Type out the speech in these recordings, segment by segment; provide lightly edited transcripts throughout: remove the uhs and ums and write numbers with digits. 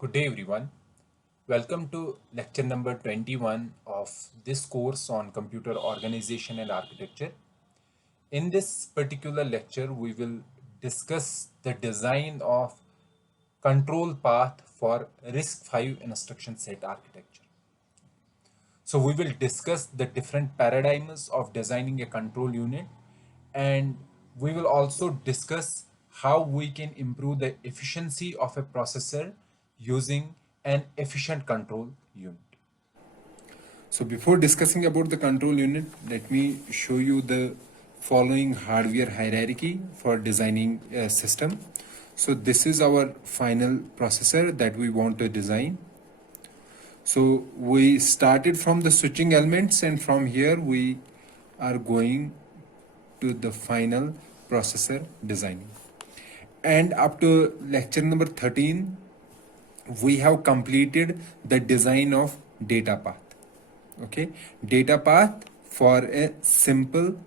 Good day everyone. Welcome to lecture number 21 of this course on computer organization and architecture. In this particular lecture, we will discuss the design of control path for RISC V instruction set architecture. So we will discuss the different paradigms of designing a control unit, and we will also discuss how we can improve the efficiency of a processor using an efficient control unit. So before discussing about the control unit, let me show you the following hardware hierarchy for designing a system. So this is our final processor that we want to design. So we started from the switching elements, and from here we are going to the final processor designing. And up to lecture number 13, we have completed the design of data path. Okay, data path for a simple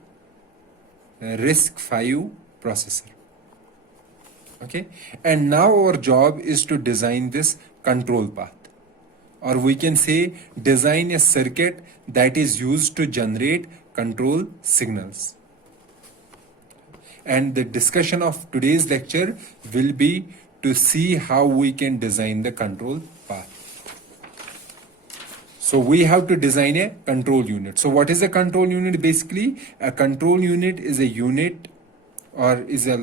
RISC V processor. Okay, and now our job is to design this control path, or we can say design a circuit that is used to generate control signals. And the discussion of today's lecture will be to see how we can design the control path. So we have to design a control unit. So what is a control unit? Basically, a control unit is a unit or is a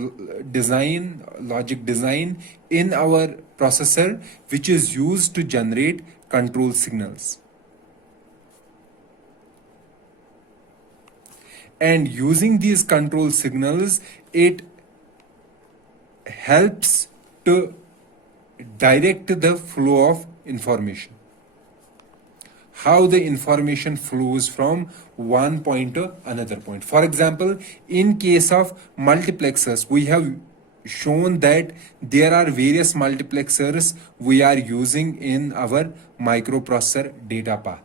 logic design in our processor which is used to generate control signals. And using these control signals, it helps to direct the flow of information. How the information flows from one point to another point. For example, in case of multiplexers, we have shown that there are various multiplexers we are using in our microprocessor data path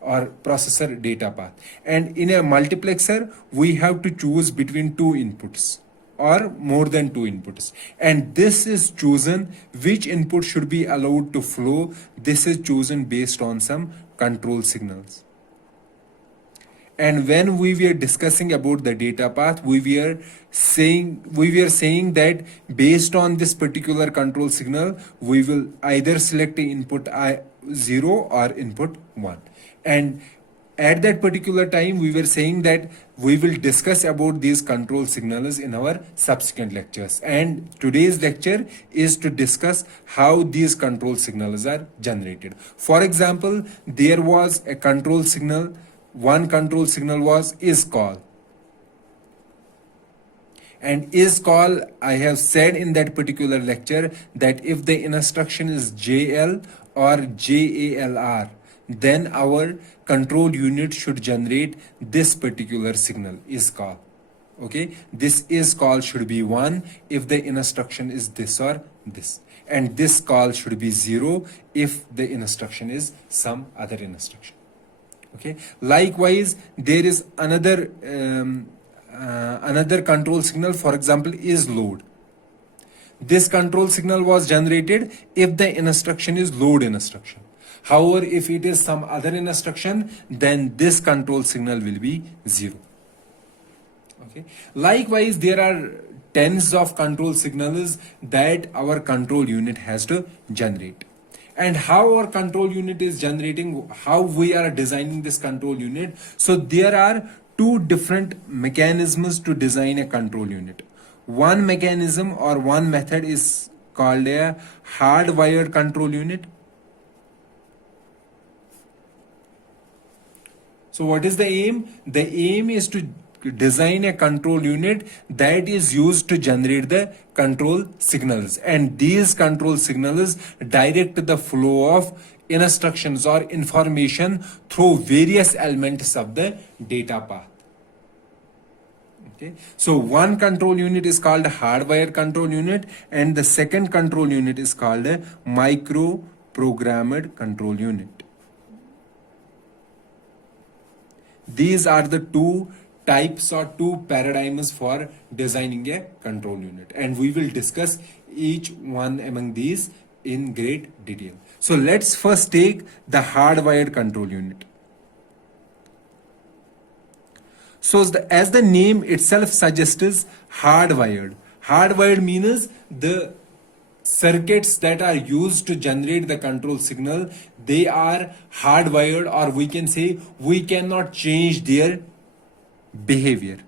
or processor data path. And in a multiplexer, we have to choose between two inputs or more than two inputs. And this is chosen, which input should be allowed to flow. This is chosen based on some control signals. And when we were discussing about the data path, we were saying that based on this particular control signal, we will either select input 0 or input 1. And at that particular time, we were saying that we will discuss about these control signals in our subsequent lectures. And today's lecture is to discuss how these control signals are generated. For example, there was a control signal. One control signal was isCall. And isCall, I have said in that particular lecture that if the instruction is JL or JALR, then our control unit should generate this particular signal, isCall. Okay, this isCall should be 1 if the instruction is this or this, and this call should be 0 if the instruction is some other instruction. Okay, likewise, there is another control signal. For example, is load. This control signal was generated if the instruction is load instruction. However, if it is some other instruction, then this control signal will be 0. Okay. Likewise, there are tens of control signals that our control unit has to generate. And how our control unit is generating, how we are designing this control unit. So there are two different mechanisms to design a control unit. One mechanism or one method is called a hardwired control unit. So what is the aim? The aim is to design a control unit that is used to generate the control signals, and these control signals direct the flow of instructions or information through various elements of the data path. Okay, so one control unit is called a hardwired control unit, and the second control unit is called a microprogrammed control unit. These are the two types or two paradigms for designing a control unit, and we will discuss each one among these in great detail. So let's first take the hardwired control unit. So as the name itself suggests, hardwired. Hardwired means the circuits that are used to generate the control signal, they are hardwired, or we can say we cannot change their behavior.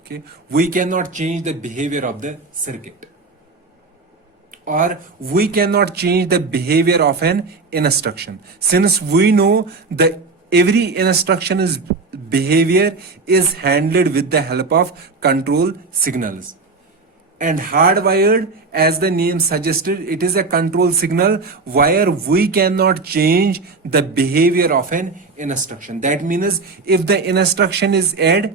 Okay, we cannot change the behavior of the circuit, or we cannot change the behavior of an instruction, since we know that every instruction is behavior is handled with the help of control signals. And hardwired, as the name suggested, it is a control signal where we cannot change the behavior of an instruction. That means if the instruction is add,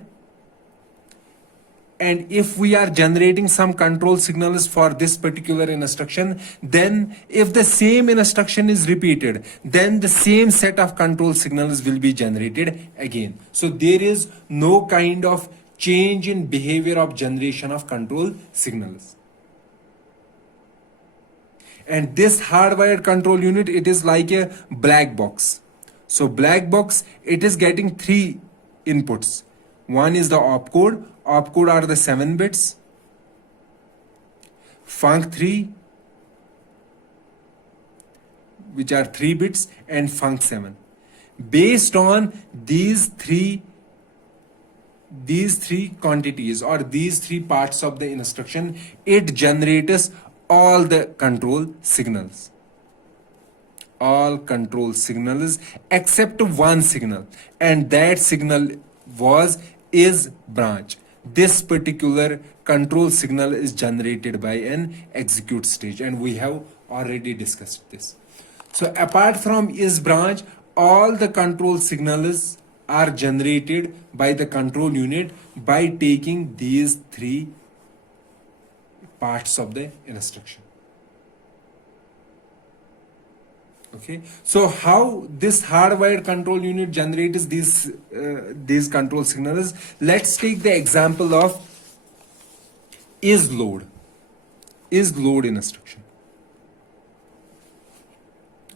and if we are generating some control signals for this particular instruction, then if the same instruction is repeated, then the same set of control signals will be generated again. So there is no kind of change in behavior of generation of control signals. And this hardwired control unit, it is like a black box. So black box, it is getting three inputs. One is the opcode. Opcode are the 7 bits. Func 3, which are 3 bits, and func 7. Based on these three quantities, or these three parts of the instruction, it generates all the control signals. All control signals except one signal, and that signal is branch. This particular control signal is generated by an execute stage, and we have already discussed this. So apart from is branch, all the control signals are generated by the control unit by taking these three parts of the instruction. Okay, so how this hardwired control unit generates these control signals? Let's take the example of is load instruction.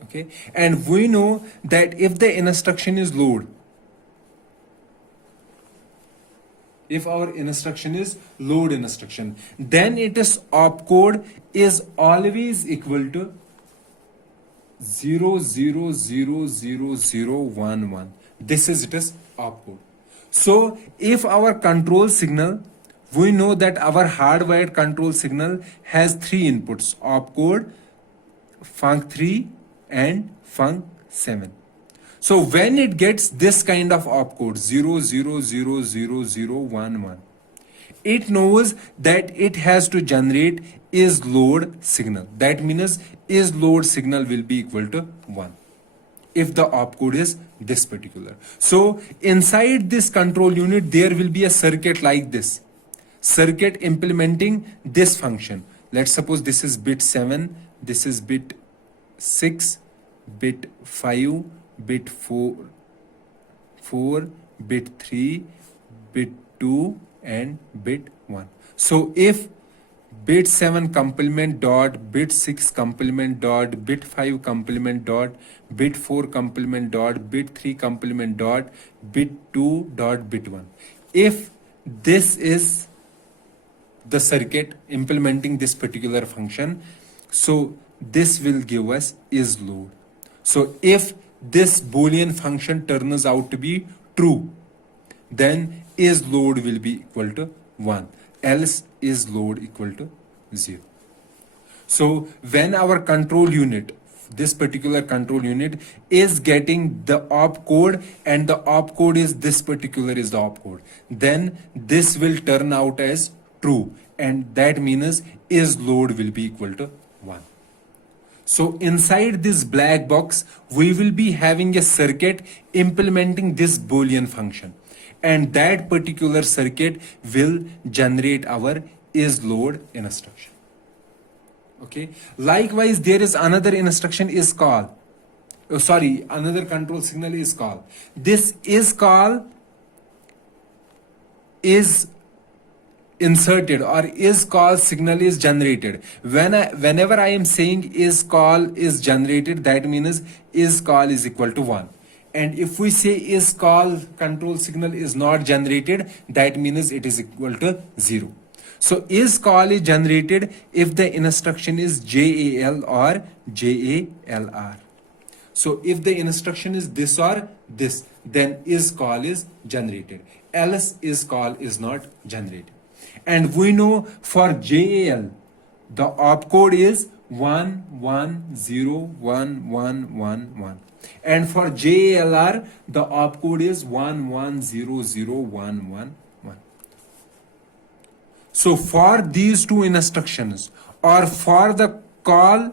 Okay, and we know that if the instruction is load, if our instruction is load instruction, then it is opcode is always equal to 00000011. This is it is opcode. So if our control signal, we know that our hardwired control signal has three inputs: opcode, func 3, and func 7. So when it gets this kind of opcode 00000011, it knows that it has to generate is load signal. That means is load signal will be equal to 1 if the opcode is this particular. So inside this control unit, there will be a circuit like this. Circuit implementing this function. Let's suppose this is bit 7, this is bit 6, bit 5, bit 4, bit 3, bit 2, and bit 1. So if bit 7 complement dot, bit 6 complement dot, bit 5 complement dot, bit 4 complement dot, bit 3 complement dot, bit 2 dot, bit 1. If this is the circuit implementing this particular function, so this will give us is load. So if this Boolean function turns out to be true, then is load will be equal to 1, else is load equal to 0. So when our control unit, this particular control unit is getting the opcode, and the opcode is this particular is the opcode, then this will turn out as true, and that means is load will be equal to 1. So inside this black box, we will be having a circuit implementing this Boolean function, and that particular circuit will generate our is load instruction. Okay. Likewise, there is another instruction is call. Another control signal is call. This is call is inserted or is call signal is generated. Whenever I am saying is call is generated, that means is call is equal to 1. And if we say is call control signal is not generated, that means it is equal to 0. So is call is generated if the instruction is JAL or JALR. So if the instruction is this or this, then is call is generated. Else is call is not generated. And we know for JAL, the opcode is 11011111. And for JALR, the opcode is 11001111. So for these two instructions, or for the call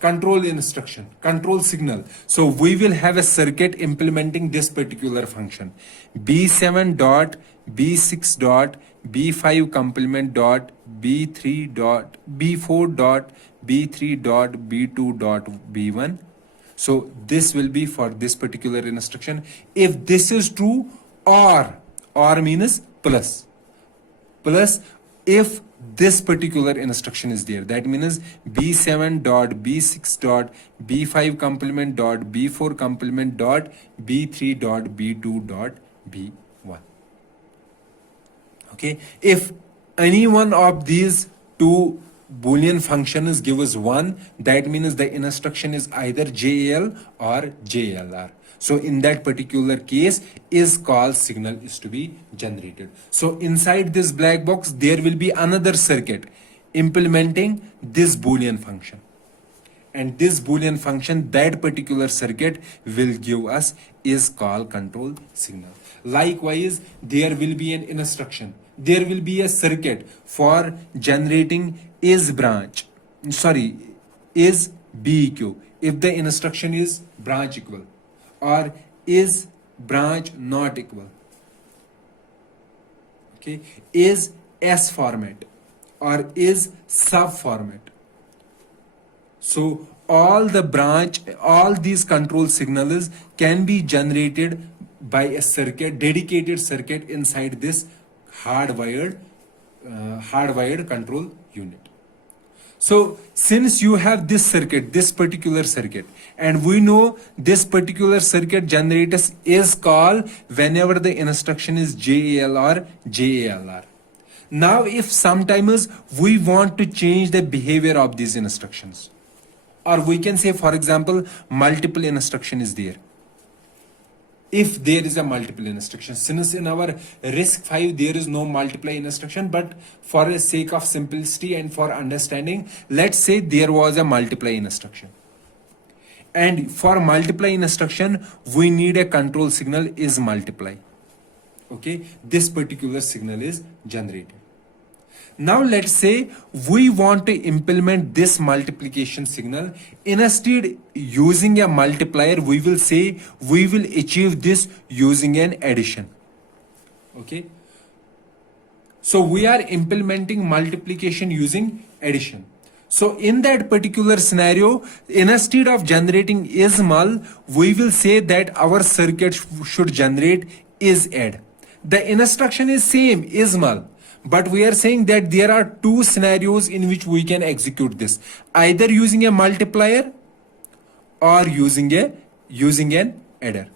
control instruction, control signal, so we will have a circuit implementing this particular function, B7 dot B6 dot B5 complement dot B3 dot B4 dot B3 dot B2 dot B1. So this will be for this particular instruction. If this is true, or means plus if this particular instruction is there, that means B7 dot B6 dot B5 complement dot B4 complement dot B3 dot B2 dot B1. Okay, if any one of these two Boolean functions gives 1, that means the instruction is either JAL or JLR. So in that particular case, is call signal is to be generated. So inside this black box, there will be another circuit implementing this Boolean function. And this Boolean function, that particular circuit will give us is call control signal. Likewise, there will be an instruction. There will be a circuit for generating is branch. Sorry, is BEQ. If the instruction is branch equal, or is branch not equal. Okay, is S format or is sub format. So all these control signals can be generated by a circuit, dedicated circuit inside this hardwired control unit. So since you have this circuit, this particular circuit, and we know this particular circuit generates is call whenever the instruction is JAL or JALR. Now if sometimes we want to change the behavior of these instructions, or we can say, for example, multiple instruction is there. If there is a multiple instruction, since in our RISC V there is no multiply instruction, but for the sake of simplicity and for understanding, let's say there was a multiply instruction. And for multiply instruction, we need a control signal is multiply. Okay, this particular signal is generated. Now let's say we want to implement this multiplication signal. Instead using a multiplier, we will say we will achieve this using an addition. Okay. So we are implementing multiplication using addition. So in that particular scenario, instead of generating is mul, we will say that our circuit should generate is add. The instruction is same is mul. But we are saying that there are two scenarios in which we can execute this, either using a multiplier or using an adder.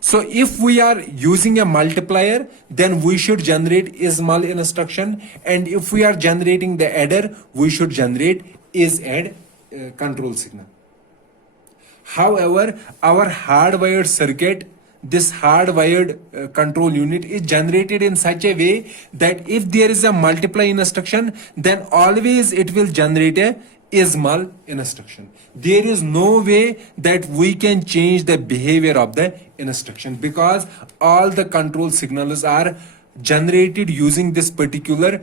So if we are using a multiplier, then we should generate is mul instruction, and if we are generating the adder, we should generate is add control signal. However, our hardwired circuit, this hardwired control unit is generated in such a way that if there is a multiply instruction, then always it will generate a is mul instruction. There is no way that we can change the behavior of the instruction, because all the control signals are generated using this particular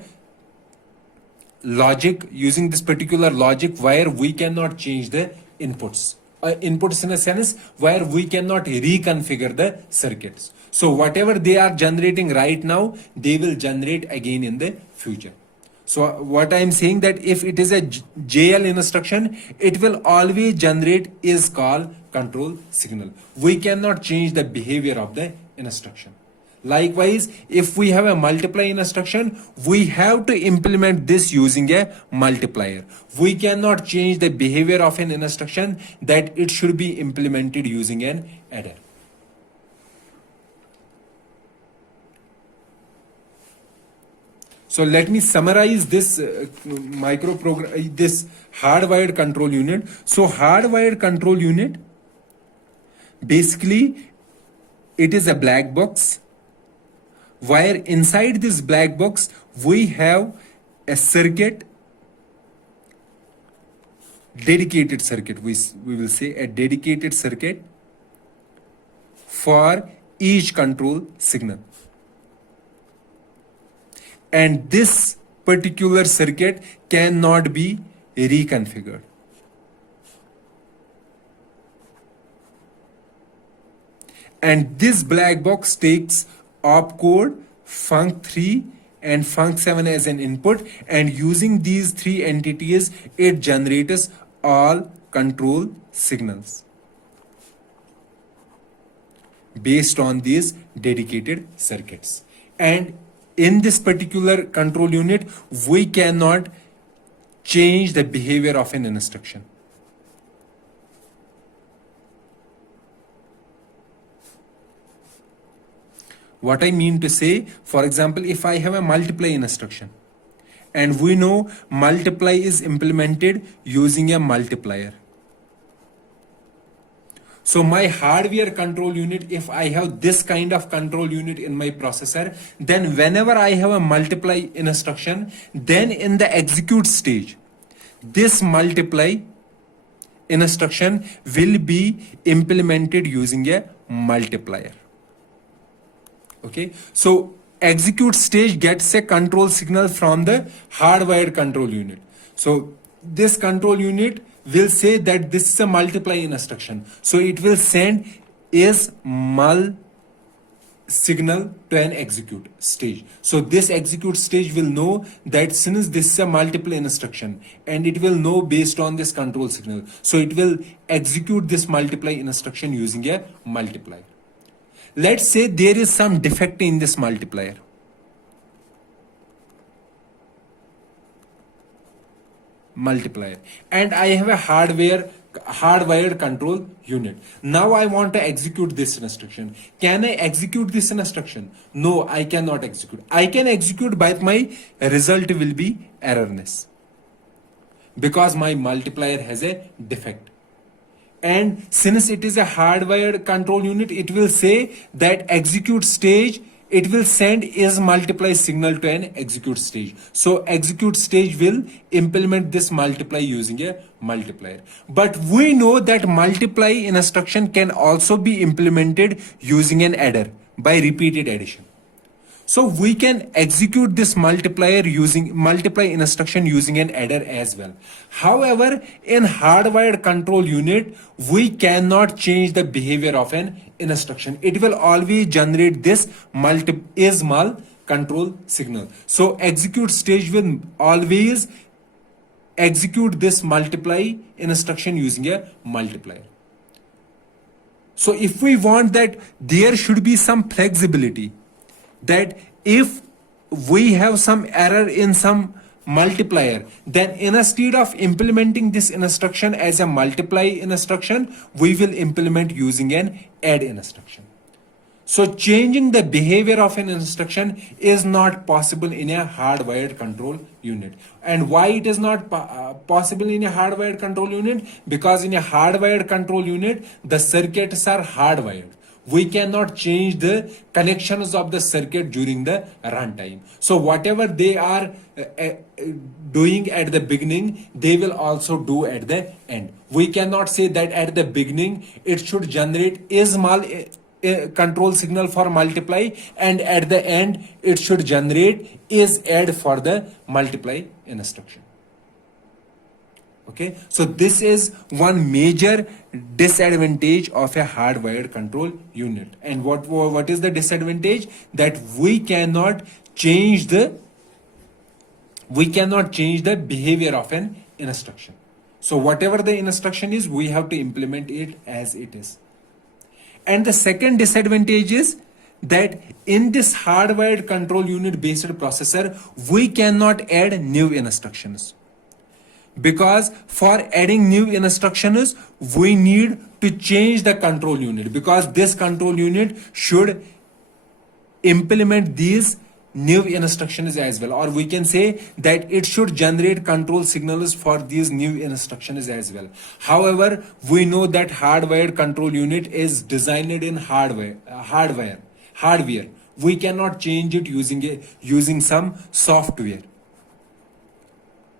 logic, where we cannot change the inputs. Inputs in a sense where we cannot reconfigure the circuits. So whatever they are generating right now, they will generate again in the future. So what I am saying, that if it is a JL instruction, it will always generate is call control signal. We cannot change the behavior of the instruction. Likewise, if we have a multiply instruction, we have to implement this using a multiplier. We cannot change the behavior of an instruction that it should be implemented using an adder. So let me summarize this this hardwired control unit. So hardwired control unit, basically it is a black box, where inside this black box we have a circuit, dedicated circuit, we will say a dedicated circuit for each control signal. And this particular circuit cannot be reconfigured. And this black box takes opcode, func3 and func7 as an input, and using these three entities it generates all control signals based on these dedicated circuits. And in this particular control unit, we cannot change the behavior of an instruction. What I mean to say, for example, if I have a multiply instruction, and we know multiply is implemented using a multiplier. So my hardware control unit, if I have this kind of control unit in my processor, then whenever I have a multiply instruction, then in the execute stage, this multiply instruction will be implemented using a multiplier. Okay, so execute stage gets a control signal from the hardwired control unit. So this control unit will say that this is a multiply instruction. So it will send is mul signal to an execute stage. So this execute stage will know that since this is a multiply instruction, and it will know based on this control signal. So it will execute this multiply instruction using a multiplier. Let's say there is some defect in this multiplier. And I have a hardwired control unit. Now I want to execute this instruction. Can I execute this instruction? No, I cannot execute. I can execute, but my result will be errorness because my multiplier has a defect. And since it is a hardwired control unit, it will say that execute stage, it will send is multiply signal to an execute stage. So execute stage will implement this multiply using a multiplier. But we know that multiply instruction can also be implemented using an adder by repeated addition. So we can execute this multiply instruction using an adder as well. However, in hardwired control unit, we cannot change the behavior of an instruction. It will always generate this is mul control signal. So execute stage will always execute this multiply instruction using a multiplier. So if we want that there should be some flexibility, that if we have some error in some multiplier, then instead of implementing this instruction as a multiply instruction, we will implement using an add instruction. So changing the behavior of an instruction is not possible in a hardwired control unit. And why it is not possible in a hardwired control unit? Because in a hardwired control unit, the circuits are hardwired. We cannot change the connections of the circuit during the runtime. So whatever they are doing at the beginning, they will also do at the end. We cannot say that at the beginning it should generate is mul control signal for multiply, and at the end it should generate is add for the multiply instruction. Okay, so this is one major disadvantage of a hardwired control unit. And what is the disadvantage? That we cannot change the behavior of an instruction. So whatever the instruction is, we have to implement it as it is. And the second disadvantage is that in this hardwired control unit based processor, we cannot add new instructions. Because for adding new instructions, we need to change the control unit, because this control unit should implement these new instructions as well, or we can say that it should generate control signals for these new instructions as well. However, we know that hardwired control unit is designed in hardware. We cannot change it using some software.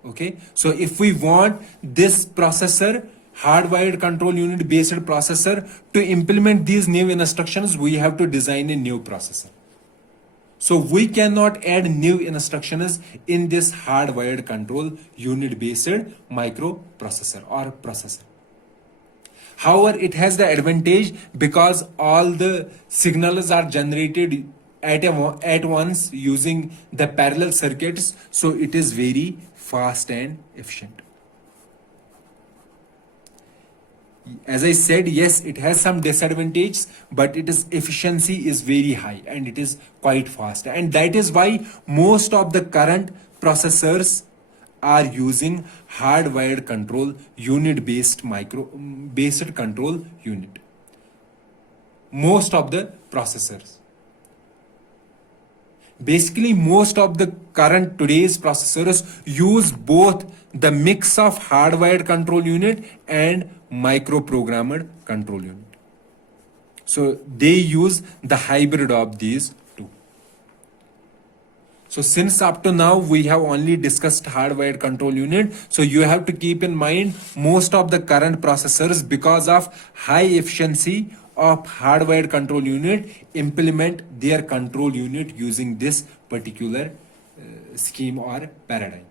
Okay, so if we want this processor, hardwired control unit based processor, to implement these new instructions, we have to design a new processor. So we cannot add new instructions in this hardwired control unit based microprocessor or processor. However, it has the advantage because all the signals are generated at once using the parallel circuits, so it is very fast and efficient. As I said, yes, it has some disadvantages, but its efficiency is very high and it is quite fast. And that is why most of the current processors are using hardwired control unit based control unit. Most of the processors. Basically, most of the current today's processors use both the mix of hardwired control unit and microprogrammed control unit. So they use the hybrid of these two. So since up to now we have only discussed hardwired control unit, so you have to keep in mind most of the current processors, because of high efficiency of hardwired control unit, implement their control unit using this particular scheme or paradigm.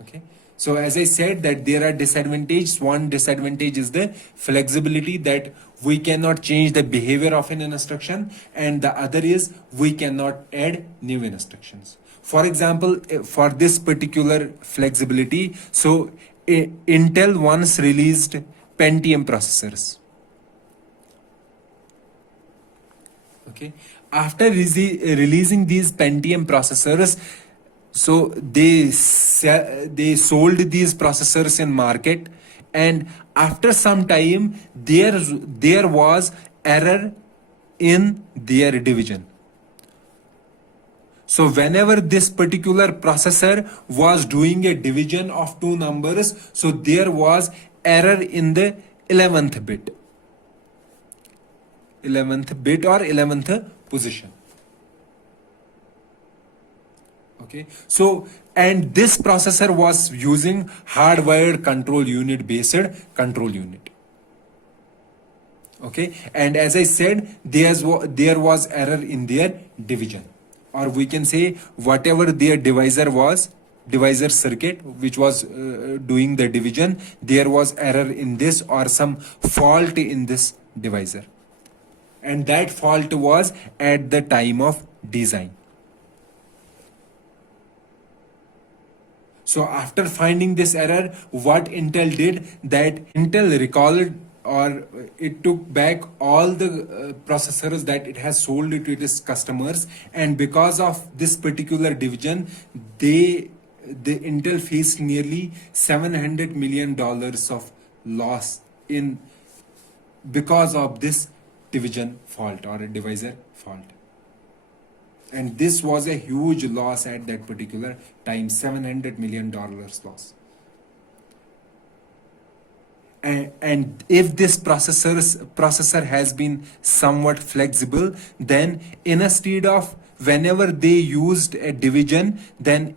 Okay, so as I said that there are disadvantages. One disadvantage is the flexibility, that we cannot change the behavior of an instruction, and the other is we cannot add new instructions. For example, for this particular flexibility, so Intel once released Pentium processors. Okay, after releasing these Pentium processors, so they sold these processors in market, and after some time there was error in their division. So whenever this particular processor was doing a division of two numbers, so there was error in the 11th bit or 11th position. Okay, so and this processor was using hardwired control unit based control unit. Okay, and as I said, there was error in their division, or we can say whatever their divisor circuit which was doing the division, there was error in this or some fault in this divisor, and that fault was at the time of design. So after finding this error, what Intel did, that Intel recalled, or it took back all the processors that it has sold to its customers, and because of this particular division, the Intel faced nearly $700 million of loss because of this division fault or a divisor fault. And this was a huge loss at that particular time, $700 million loss. And if this processor has been somewhat flexible, then instead of whenever they used a division, then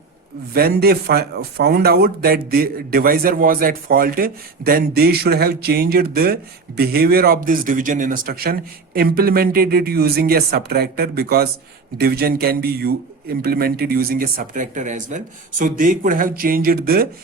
when they found out that the divisor was at fault, then they should have changed the behavior of this division instruction, implemented it using a subtractor, because division can be implemented using a subtractor as well. So they could have changed the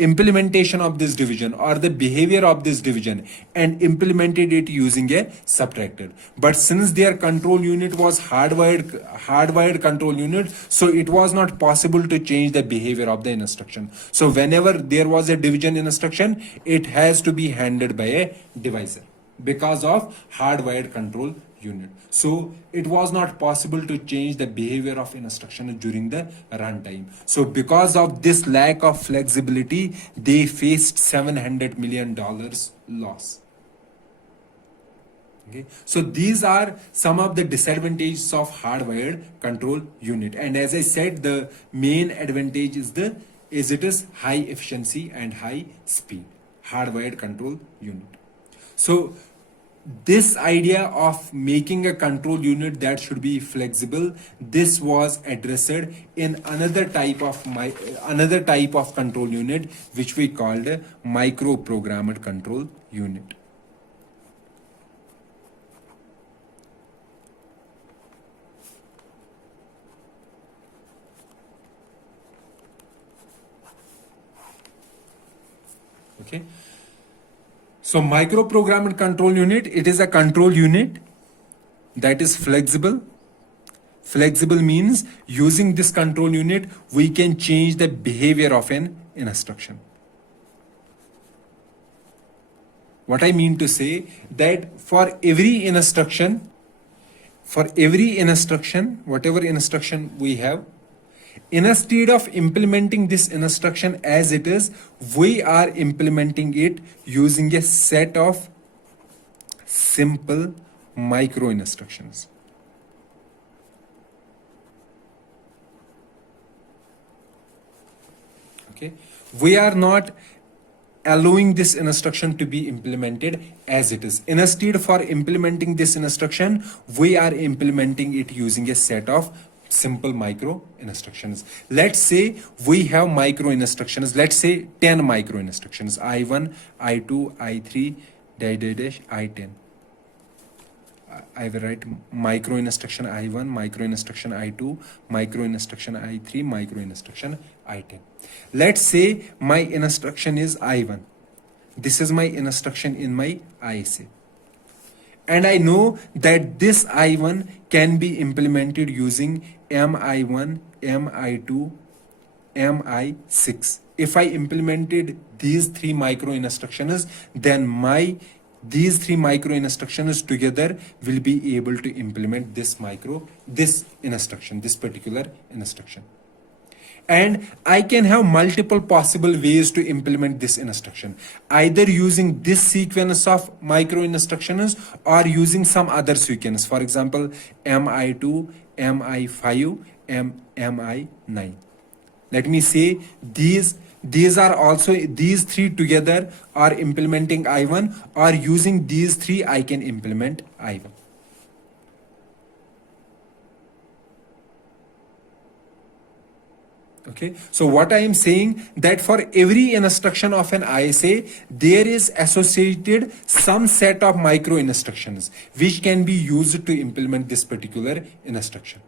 implementation of this division or the behavior of this division and implemented it using a subtractor. But since their control unit was hardwired control unit, so it was not possible to change the behavior of the instruction. So whenever there was a division instruction, it has to be handled by a divisor because of hardwired control unit. So it was not possible to change the behavior of instruction during the runtime. So because of this lack of flexibility, they faced $700 million loss. Okay. So these are some of the disadvantages of hardwired control unit. And as I said, the main advantage is it is high efficiency and high speed. Hardwired control unit. So this idea of making a control unit that should be flexible, this was addressed in another type of control unit which we called a microprogrammed control unit. Okay. So microprogrammed control unit, it is a control unit that is flexible. Flexible means using this control unit, we can change the behavior of an instruction. What I mean to say that for every instruction, whatever instruction we have, instead of implementing this instruction as it is, we are implementing it using a set of simple micro instructions. Okay, we are not allowing this instruction to be implemented as it is. Instead, for implementing this instruction, we are implementing it using a set of simple micro instructions. Let's say we have micro instructions, let's say 10 micro instructions, I1, I2, I3, dash, I10. I will write micro instruction I1, micro instruction I2, micro instruction I3, micro instruction I10. Let's say my instruction is I1. This is my instruction in my ISA. And I know that this I1 can be implemented using MI1, MI2, MI6. If I implemented these three micro instructions, then these three micro instructions together will be able to implement this particular instruction. And I can have multiple possible ways to implement this instruction, either using this sequence of micro instructions or using some other sequence. For example, MI2, MI5, MI9. Let me say these three together are implementing I1, or using these three I can implement I1. Okay, so what I am saying that for every instruction of an ISA, there is associated some set of micro instructions which can be used to implement this particular instruction.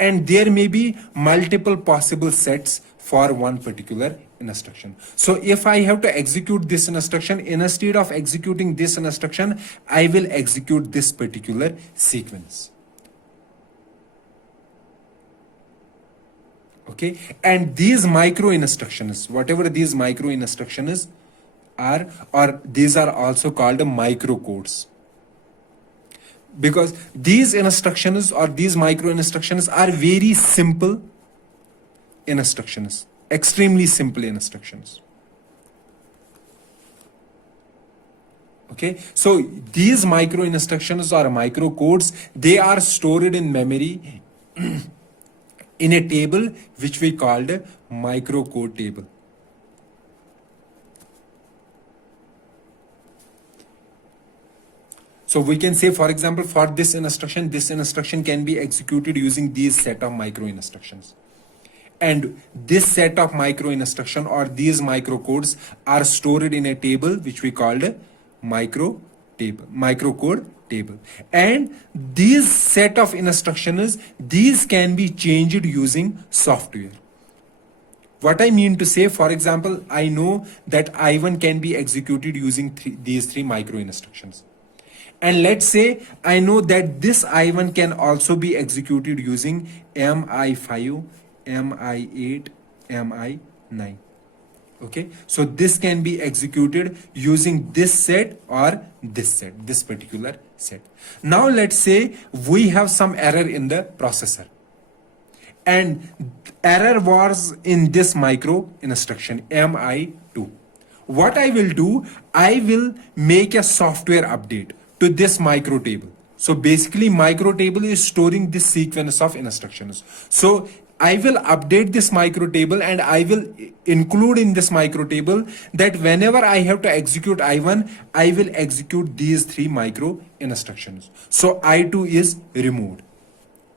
And there may be multiple possible sets for one particular instruction. So if I have to execute this instruction, instead of executing this instruction, I will execute this particular sequence. Okay, and these micro instructions, whatever these micro instructions are, or these are also called microcodes, because these instructions or these micro instructions are very simple instructions, extremely simple instructions. Okay, so these micro instructions or microcodes, they are stored in memory in a table which we called a microcode table. So we can say, for example, for this instruction can be executed using these set of micro instructions. And this set of micro instruction or these microcodes are stored in a table which we called a microcode table. And these set of instructions, these can be changed using software. What I mean to say, for example, I know that I1 can be executed using these three micro instructions. And let's say I know that this I1 can also be executed using MI5, MI8, MI9. Okay, so this can be executed using this set or this set, this particular set. Now let's say we have some error in the processor, and error was in this micro instruction mi2. What I will do, I will make a software update to this micro table. So basically micro table is storing this sequence of instructions. So I will update this micro table, and I will include in this micro table that whenever I have to execute I1, I will execute these three micro instructions. So I2 is removed.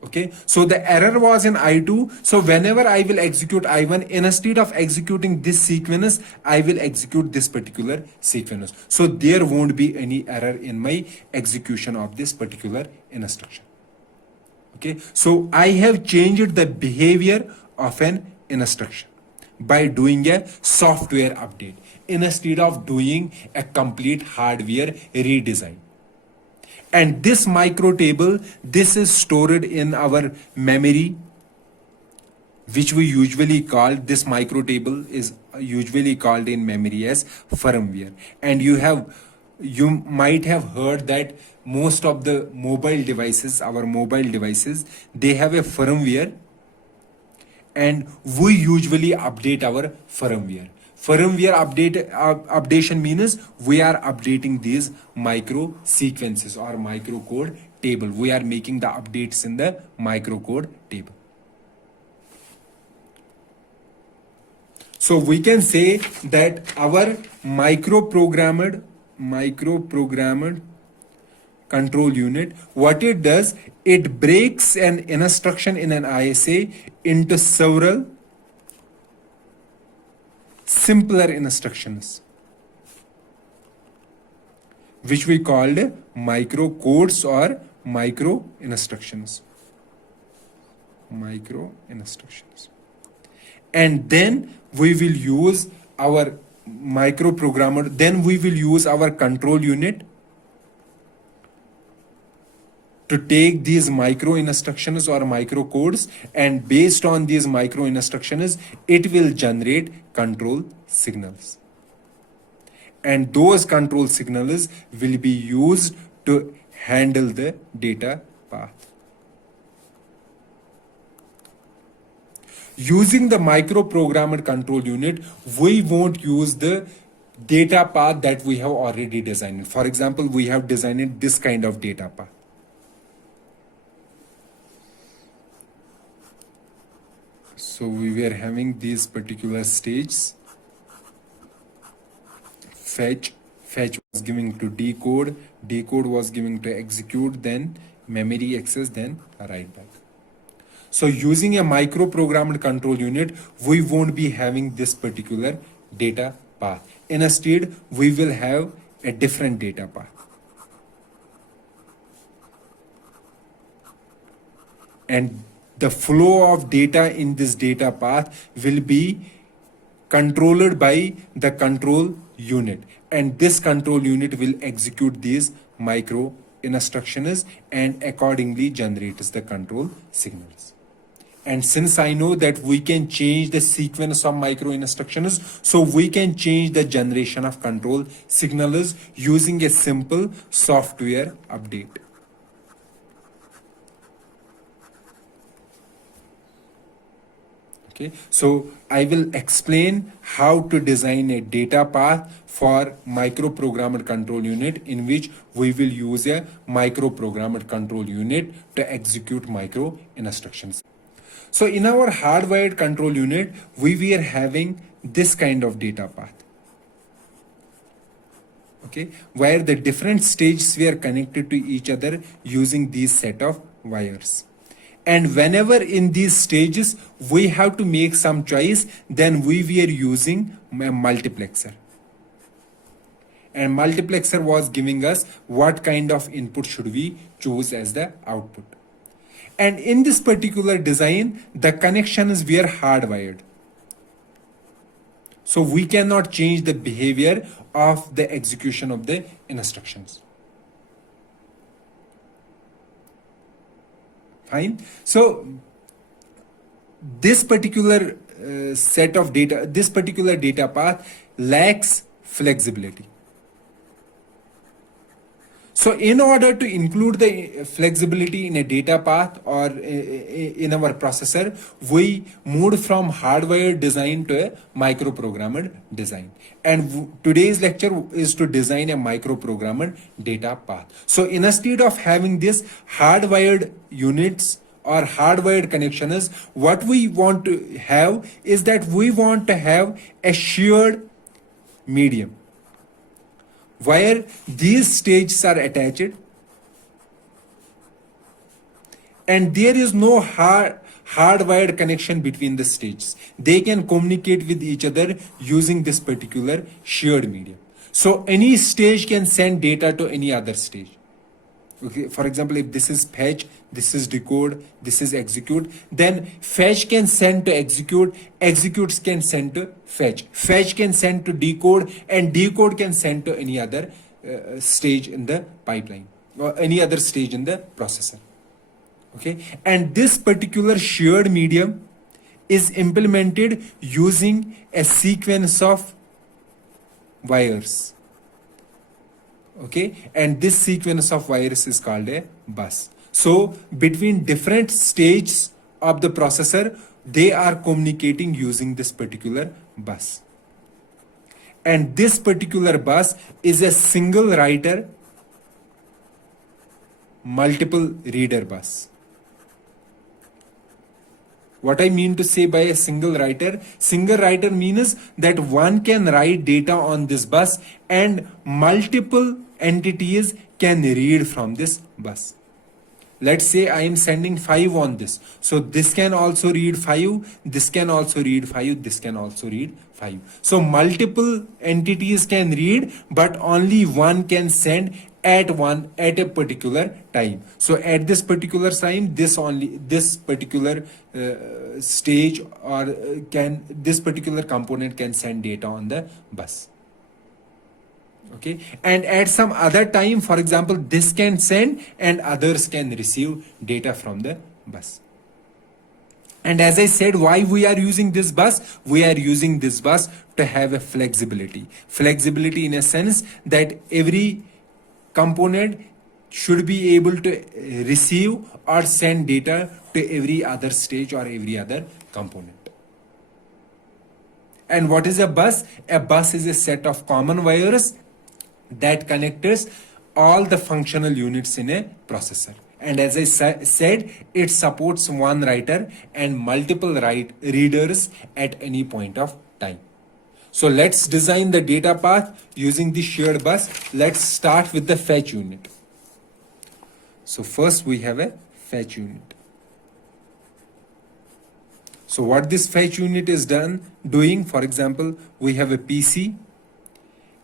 Okay, so the error was in I2. So whenever I will execute I1, instead of executing this sequence, I will execute this particular sequence. So there won't be any error in my execution of this particular instruction. Okay, so I have changed the behavior of an instruction by doing a software update instead of doing a complete hardware redesign. And this micro table, this is stored in our memory, which we usually call, this micro table is usually called in memory as firmware. And you might have heard that most of the mobile devices, our mobile devices, they have a firmware, and we usually update our firmware. Firmware updation means we are updating these micro sequences or microcode table. We are making the updates in the microcode table. So we can say that our microprogrammed control unit, what it does, it breaks an instruction in an ISA into several simpler instructions, which we called micro codes or micro instructions. And then we will use our microprogrammer, then we will use our control unit to take these micro instructions or micro codes, and based on these micro instructions, it will generate control signals. And those control signals will be used to handle the data path. Using the microprogrammed control unit, we won't use the data path that we have already designed. For example, we have designed this kind of data path. So we were having these particular stages. Fetch was giving to decode was giving to execute, then memory access, then write back. So using a microprogrammed control unit, we won't be having this particular data path. Instead, we will have a different data path. And the flow of data in this data path will be controlled by the control unit, and this control unit will execute these micro instructions and accordingly generates the control signals. And since I know that we can change the sequence of micro instructions, so we can change the generation of control signals using a simple software update. Okay, so I will explain how to design a data path for microprogrammed control unit, in which we will use a microprogrammed control unit to execute micro instructions. So in our hardwired control unit, we were having this kind of data path. Okay, where the different stages were connected to each other using these set of wires. And whenever in these stages we have to make some choice, then we were using a multiplexer. And multiplexer was giving us what kind of input should we choose as the output. And in this particular design, the connections were hardwired. So we cannot change the behavior of the execution of the instructions. Fine. So this particular set of data, this particular data path lacks flexibility. So in order to include the flexibility in a data path or in our processor, we moved from hardwired design to a microprogrammed design. And today's lecture is to design a microprogrammed data path. So instead of having this hardwired units or hardwired connections, what we want to have is that we want to have a shared medium where these stages are attached and there is no hardwired connection between the stages. They can communicate with each other using this particular shared medium. So any stage can send data to any other stage. Okay, for example, if this is fetch, this is decode, this is execute, then fetch can send to execute, executes can send to fetch, fetch can send to decode, and decode can send to any other stage in the pipeline or any other stage in the processor. Okay, and this particular shared medium is implemented using a sequence of wires. Okay, and this sequence of wires is called a bus. So between different stages of the processor, they are communicating using this particular bus. And this particular bus is a single writer, multiple reader bus. What I mean to say by a single writer means that one can write data on this bus and multiple entities can read from this bus. Let's say I am sending 5 on this. So this can also read 5, this can also read 5, this can also read 5. So multiple entities can read, but only one can send at a particular time. So at this particular time, this particular stage or this particular component can send data on the bus. Okay, and at some other time, for example, this can send and others can receive data from the bus. And as I said, why we are using this bus? We are using this bus to have a flexibility in a sense that every component should be able to receive or send data to every other stage or every other component. And what is a bus? A bus is a set of common wires that connects all the functional units in a processor. And as I said, it supports one writer and multiple readers at any point of time. So let's design the data path using the shared bus. Let's start with the fetch unit. So first we have a fetch unit. So what this fetch unit is doing, for example, we have a PC,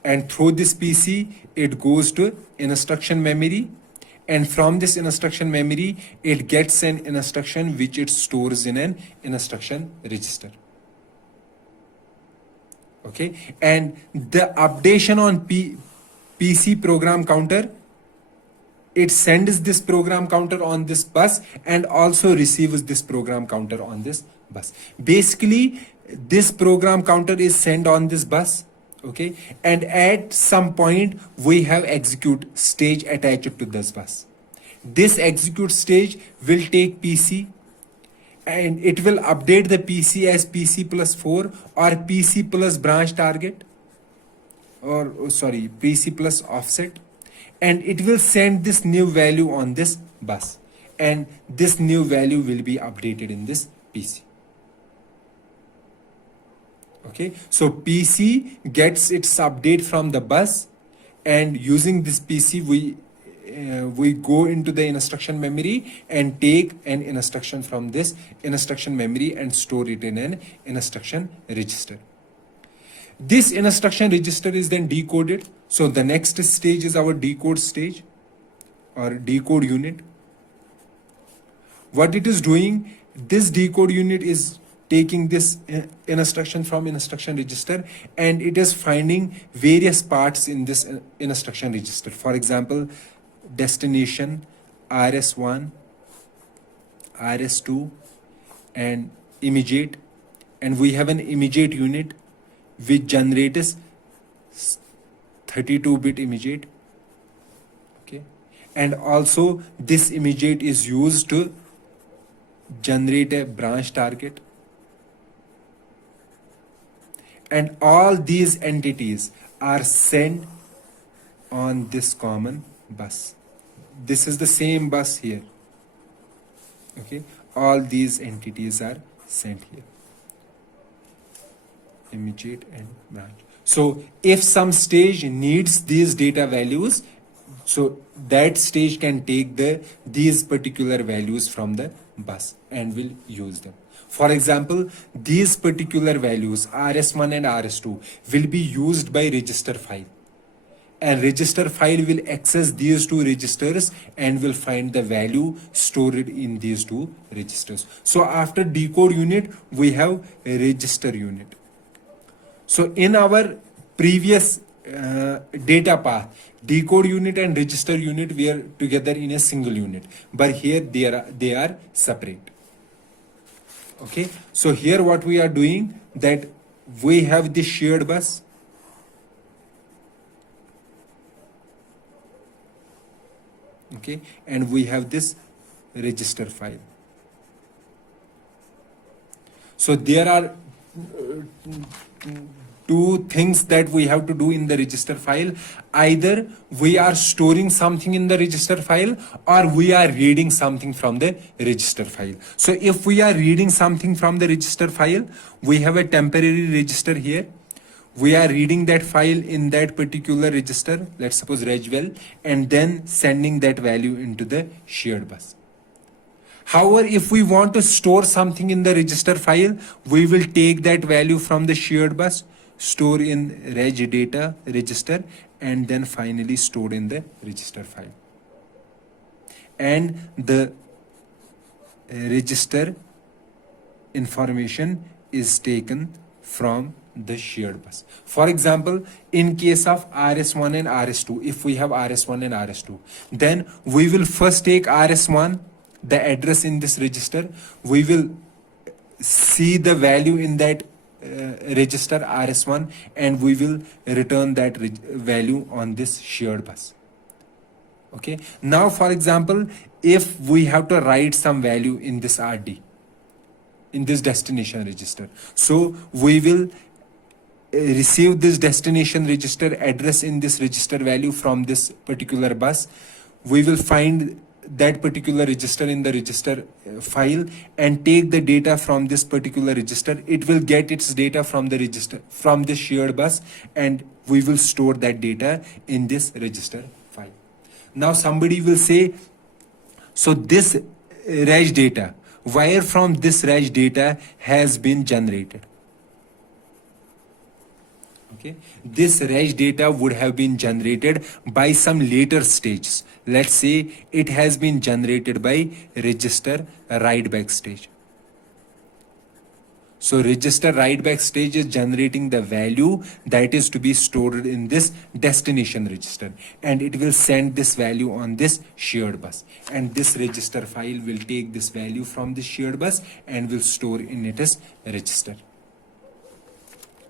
and through this PC, it goes to instruction memory. And from this instruction memory, it gets an instruction which it stores in an instruction register. Okay, and the updation on PC program counter, it sends this program counter on this bus and also receives this program counter on this bus. Basically, this program counter is sent on this bus. Okay, and at some point we have execute stage attached to this bus. This execute stage will take PC and it will update the PC as PC plus 4 or PC plus branch target or PC plus offset, and it will send this new value on this bus, and this new value will be updated in this PC. Okay, so PC gets its update from the bus, and using this PC we go into the instruction memory and take an instruction from this instruction memory and store it in an instruction register. This instruction register is then decoded. So the next stage is our decode stage or decode unit. What it is doing, this decode unit is taking this instruction from instruction register and it is finding various parts in this instruction register. For example, destination, RS1, RS2, and immediate, and we have an immediate unit which generates 32-bit immediate. Okay, and also this immediate is used to generate a branch target, and all these entities are sent on this common bus. This is the same bus here. Okay, all these entities are sent here, immediate and branch. So if some stage needs these data values, so that stage can take these particular values from the bus and will use them. For example, these particular values RS1 and RS2 will be used by register file, and register file will access these two registers and will find the value stored in these two registers. So after decode unit, we have a register unit. So in our previous data path, decode unit and register unit were together in a single unit, but here they are separate. Okay, so here what we are doing, that we have this shared bus. Okay, and we have this register file. So there are two things that we have to do in the register file. Either we are storing something in the register file, or we are reading something from the register file. So if we are reading something from the register file, we have a temporary register here. We are reading that file in that particular register, let's suppose regval, and then sending that value into the shared bus. However, if we want to store something in the register file, we will take that value from the shared bus, store in reg data register, and then finally store in the register file. And the register information is taken from the shared bus. For example, in case of RS1 and RS2, if we have RS1 and RS2, then we will first take RS1, the address in this register. We will see the value in that register RS1, and we will return that value on this shared bus. Okay, now for example, if we have to write some value in this RD, in this destination register, so we will receive this destination register address in this register value from this particular bus. We will find that particular register in the register file and take the data from this particular register. It will get its data from the register, from this shared bus, and we will store that data in this register file. Now somebody will say, so this reg data, where from this reg data has been generated? Okay, this reg data would have been generated by some later stages. Let's say it has been generated by register write back stage. So register write back stage is generating the value that is to be stored in this destination register, and it will send this value on this shared bus, and this register file will take this value from the shared bus and will store in it as register.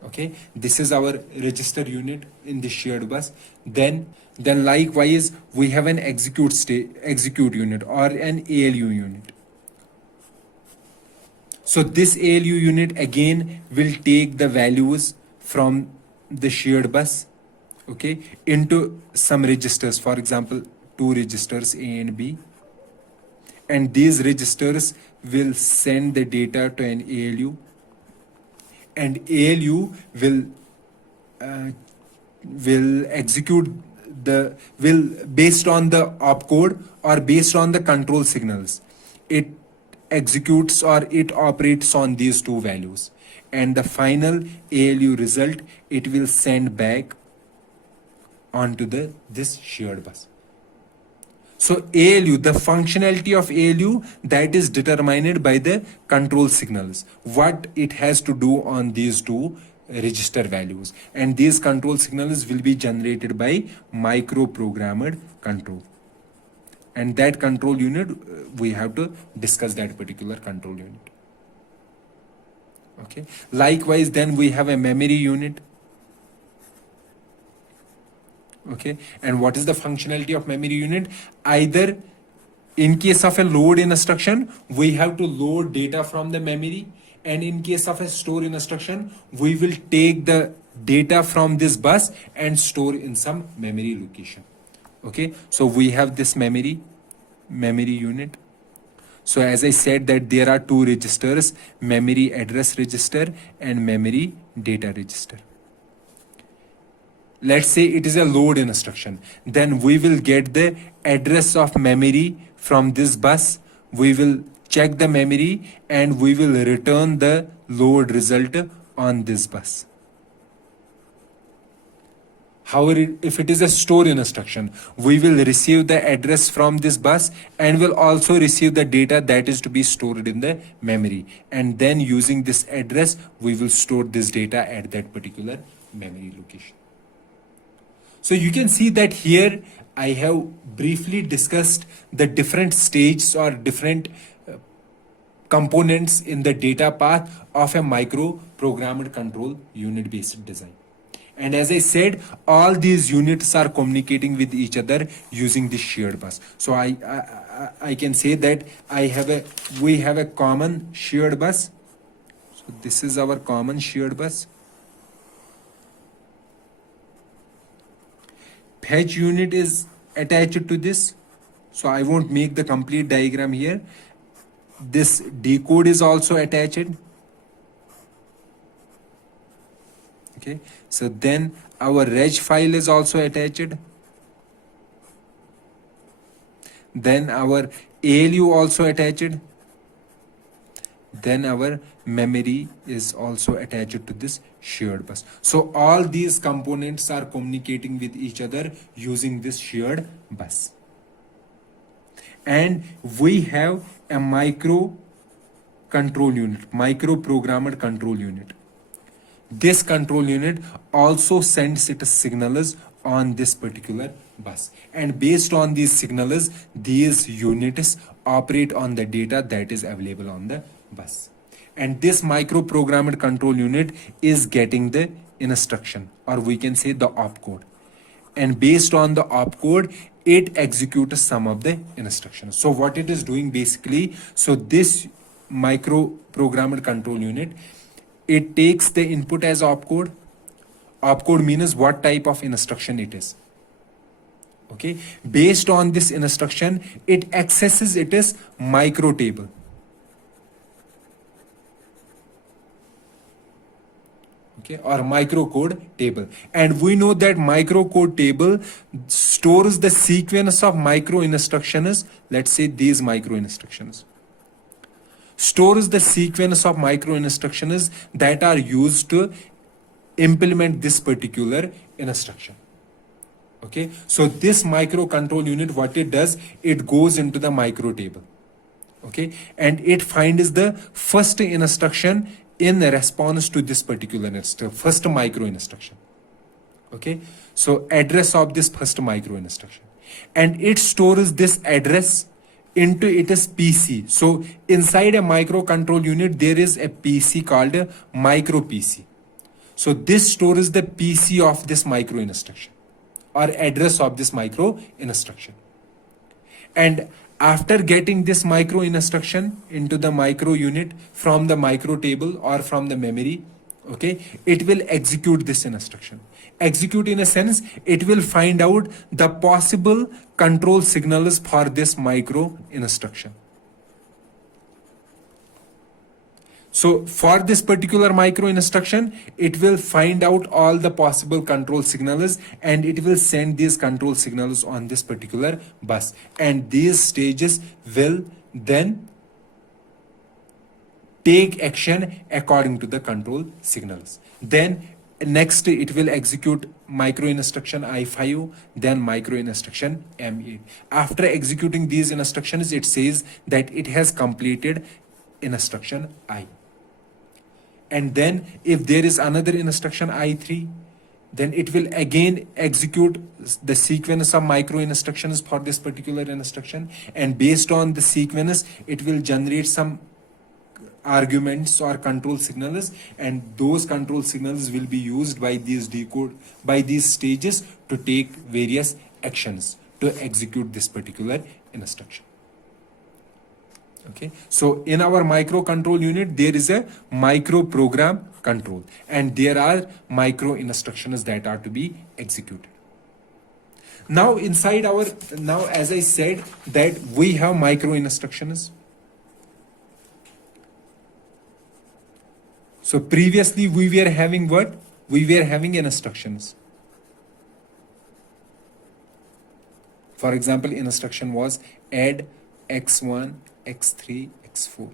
Okay, this is our register unit in the shared bus. Then likewise we have an execute unit or an ALU unit. So this ALU unit again will take the values from the shared bus, okay, into some registers, for example 2 registers A and B, and these registers will send the data to an ALU, and ALU will execute will based on the opcode or based on the control signals. It executes or it operates on these two values, and the final ALU result it will send back onto this shared bus. So ALU, the functionality of ALU, that is determined by the control signals, what it has to do on these two register values, and these control signals will be generated by microprogrammed control. And that control unit, we have to discuss that particular control unit. Okay. Likewise, then we have a memory unit. Okay. And what is the functionality of memory unit? Either in case of a load instruction, we have to load data from the memory. And in case of a store instruction, we will take the data from this bus and store in some memory location. Okay. So we have this memory unit. So as I said that there are two registers, memory address register and memory data register. Let's say it is a load instruction. Then we will get the address of memory from this bus. We will check the memory and we will return the load result on this bus. However, if it is a store instruction, we will receive the address from this bus and will also receive the data that is to be stored in the memory. And then using this address, we will store this data at that particular memory location. So you can see that here I have briefly discussed the different stages or different components in the data path of a microprogrammed control unit based design. And as I said, all these units are communicating with each other using this shared bus. So I can say that we have a common shared bus. So this is our common shared bus. Fetch unit is attached to this. So I won't make the complete diagram here. This decode is also attached. Okay, so then our reg file is also attached. Then our ALU also attached. Then our memory is also attached to this shared bus. So all these components are communicating with each other using this shared bus. And we have a micro control unit, microprogrammed control unit. This control unit also sends its signals on this particular bus. And based on these signals, these units operate on the data that is available on the bus. And this microprogrammed control unit is getting the instruction, or we can say the opcode. And based on the opcode, it executes some of the instructions. So what it is doing basically, so this microprogrammed control unit, it takes the input as opcode. Opcode means what type of instruction it is. Okay, based on this instruction, it accesses it as micro table. Okay, or microcode table. And we know that microcode table stores the sequence of micro instructions. Let's say these micro instructions. Stores the sequence of micro instructions that are used to implement this particular instruction. Okay, so this microcontrol unit, what it does, it goes into the micro table. Okay, and it finds the first instruction in response to this particular first micro instruction. Okay, so address of this first micro instruction, and it stores this address into its PC. So inside a microcontrol unit, there is a PC called a micro PC. So this stores the PC of this micro instruction, or address of this micro instruction. And after getting this micro instruction into the micro unit from the micro table or from the memory, okay, it will execute this instruction. Execute in a sense, it will find out the possible control signals for this micro instruction. So for this particular micro instruction, it will find out all the possible control signals and it will send these control signals on this particular bus. And these stages will then take action according to the control signals. Then next it will execute micro instruction I5, then micro instruction M8. After executing these instructions, it says that it has completed instruction I. And then if there is another instruction I3, then it will again execute the sequence of micro instructions for this particular instruction. And based on the sequence, it will generate some arguments or control signals, and those control signals will be used by these stages to take various actions to execute this particular instruction. Okay, so in our microcontrol unit there is a microprogram control, and there are micro instructions that are to be executed. Now inside our, now as I said that we have micro instructions. So previously we were having what? We were having instructions. For example, instruction was add x1, x3, x4.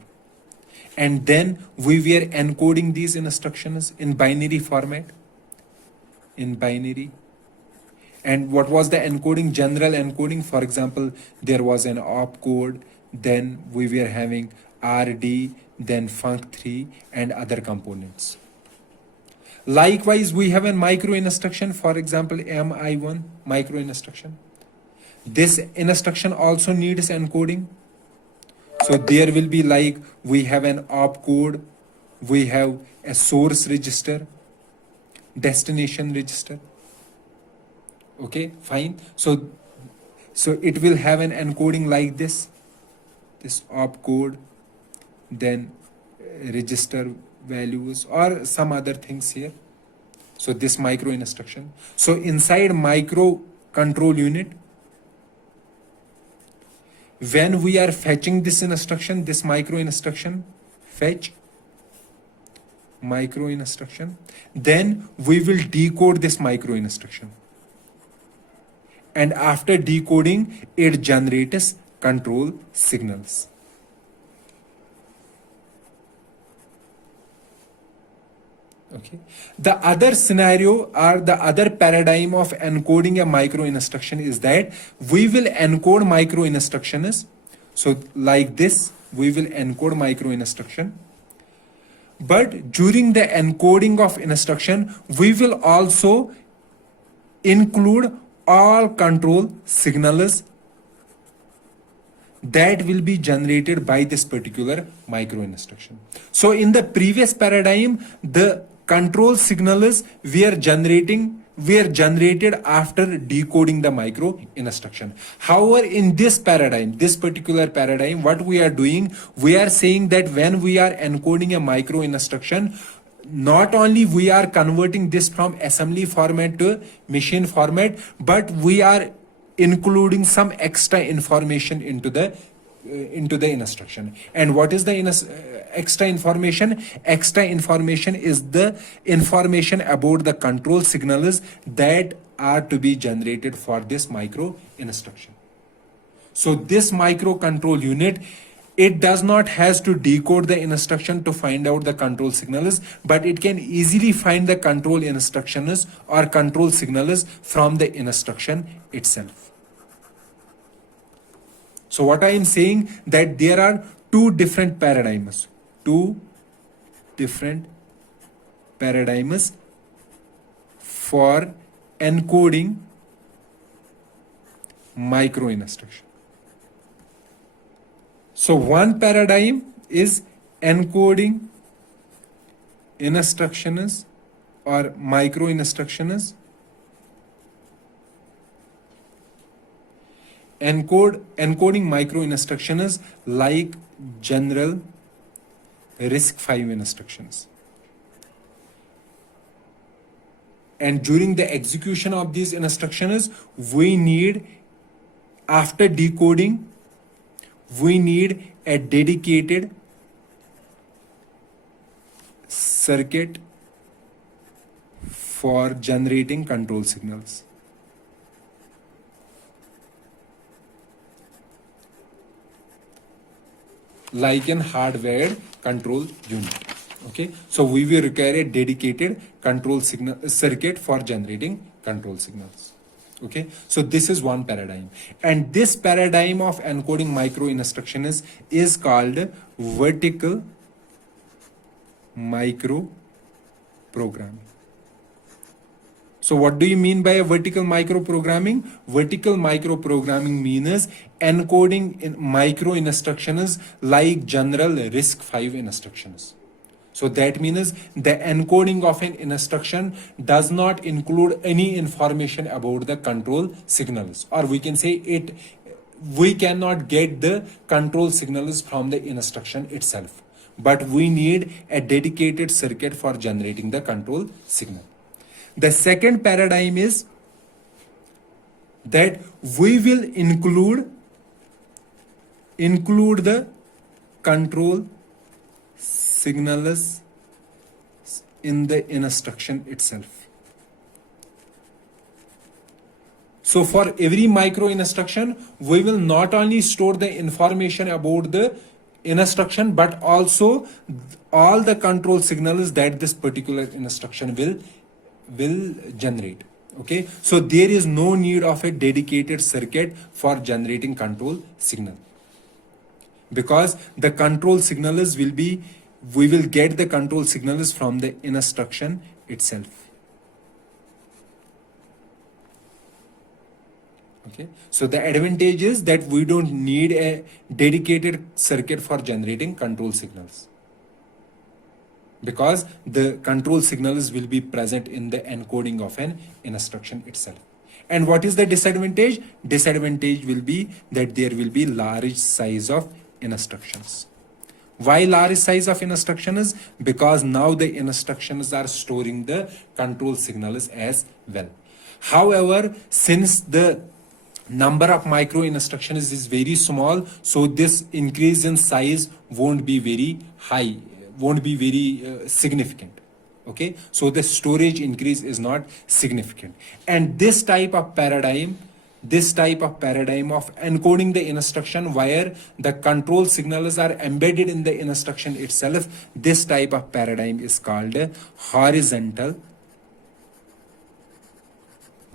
And then we were encoding these instructions in binary format. In binary. And what was the encoding? General encoding. For example, there was an opcode, then we were having RD, then func3 and other components. Likewise, we have a micro instruction, for example, MI1 micro instruction. This instruction also needs encoding. So there will be like, we have an opcode, we have a source register, destination register. Okay, fine. So it will have an encoding like this opcode, then register values or some other things here. So this micro instruction. So inside micro control unit, when we are fetching this instruction, this micro instruction, fetch micro instruction, then we will decode this micro instruction. And after decoding, it generates control signals. Okay. The other scenario or the other paradigm of encoding a micro instruction is that we will encode micro instructions. So like this, we will encode micro instruction. But during the encoding of instruction, we will also include all control signals that will be generated by this particular micro instruction. So in the previous paradigm, the control signals were generated after decoding the micro instruction. However, in this paradigm, this particular paradigm, what we are doing, we are saying that when we are encoding a micro instruction, not only we are converting this from assembly format to machine format, but we are including some extra information into the instruction. And what is the extra information? Extra information is the information about the control signals that are to be generated for this micro instruction. So this microcontrol unit, it does not has to decode the instruction to find out the control signals, but it can easily find the control instructions or control signals from the instruction itself. So what I am saying, that there are two different paradigms for encoding micro instruction. So one paradigm is encoding instructions or micro instructions, encoding micro instructions like general RISC V instructions. And during the execution of these instructions, we need, after decoding, we need a dedicated circuit for generating control signals. Like in hardwired control unit. Okay, so we will require a dedicated control signal circuit for generating control signals. Okay, so this is one paradigm, and this paradigm of encoding micro instructions is called vertical microprogramming. So what do you mean by a vertical microprogramming? Vertical microprogramming means encoding in micro instructions like general RISC V instructions. So that means the encoding of an instruction does not include any information about the control signals, or we can say we cannot get the control signals from the instruction itself, but we need a dedicated circuit for generating the control signal. The second paradigm is that we will include the control signals in the instruction itself. So for every micro instruction, we will not only store the information about the instruction, but also all the control signals that this particular instruction will generate. Okay, so there is no need of a dedicated circuit for generating control signal, because the control signals we will get the control signals from the instruction itself. Okay, so the advantage is that we don't need a dedicated circuit for generating control signals, because the control signals will be present in the encoding of an instruction itself. And what is the disadvantage? Disadvantage will be that there will be large size of instructions. Why large size of instructions? Because now the instructions are storing the control signals as well. However, since the number of micro instructions is very small, so this increase in size won't be very high, won't be very significant. Okay, so the storage increase is not significant. And this type of paradigm of encoding the instruction where the control signals are embedded in the instruction itself, this type of paradigm is called a horizontal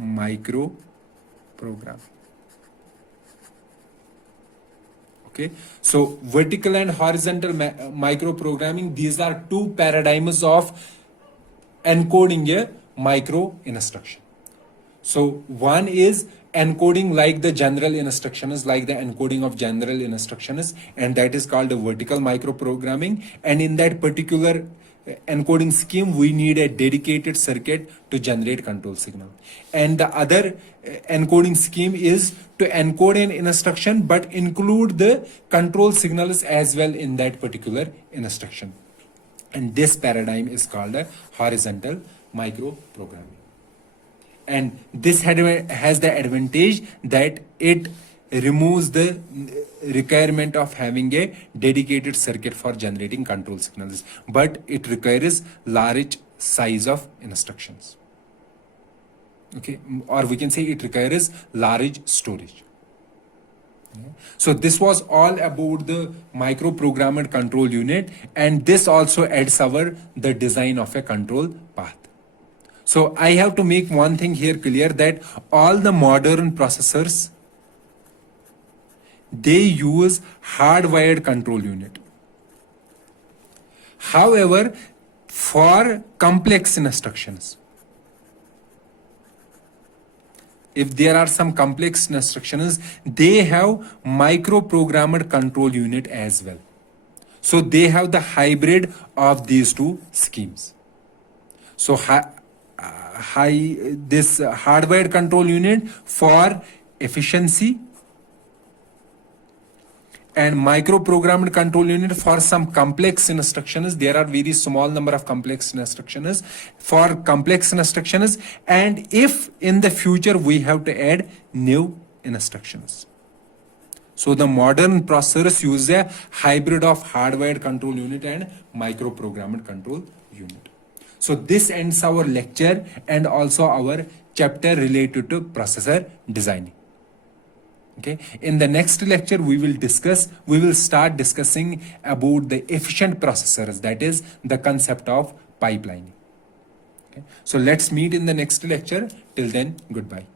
microprogram. Okay, so vertical and horizontal microprogramming, these are two paradigms of encoding a micro instruction. So one is encoding like the general instructions, like the encoding of general instructions, and that is called a vertical microprogramming. And in that particular encoding scheme, we need a dedicated circuit to generate control signal. And the other encoding scheme is to encode an instruction but include the control signals as well in that particular instruction. And this paradigm is called a horizontal microprogramming. And this has the advantage that it removes the requirement of having a dedicated circuit for generating control signals, but it requires large size of instructions. Okay, or we can say it requires large storage. So this was all about the microprogrammed control unit, and this also adds the design of a control path. So I have to make one thing here clear, that all the modern processors, they use hardwired control unit. However, for complex instructions, if there are some complex instructions, they have microprogrammed control unit as well. So they have the hybrid of these two schemes. So this hardwired control unit for efficiency, and microprogrammed control unit for some complex instructions. There are very small number of complex instructions for complex instructions, and if in the future we have to add new instructions. So the modern processors use a hybrid of hardwired control unit and microprogrammed control unit. So this ends our lecture and also our chapter related to processor designing. Okay, in the next lecture we will start discussing about the efficient processors, that is the concept of pipelining. Okay, so let's meet in the next lecture. Till then, goodbye.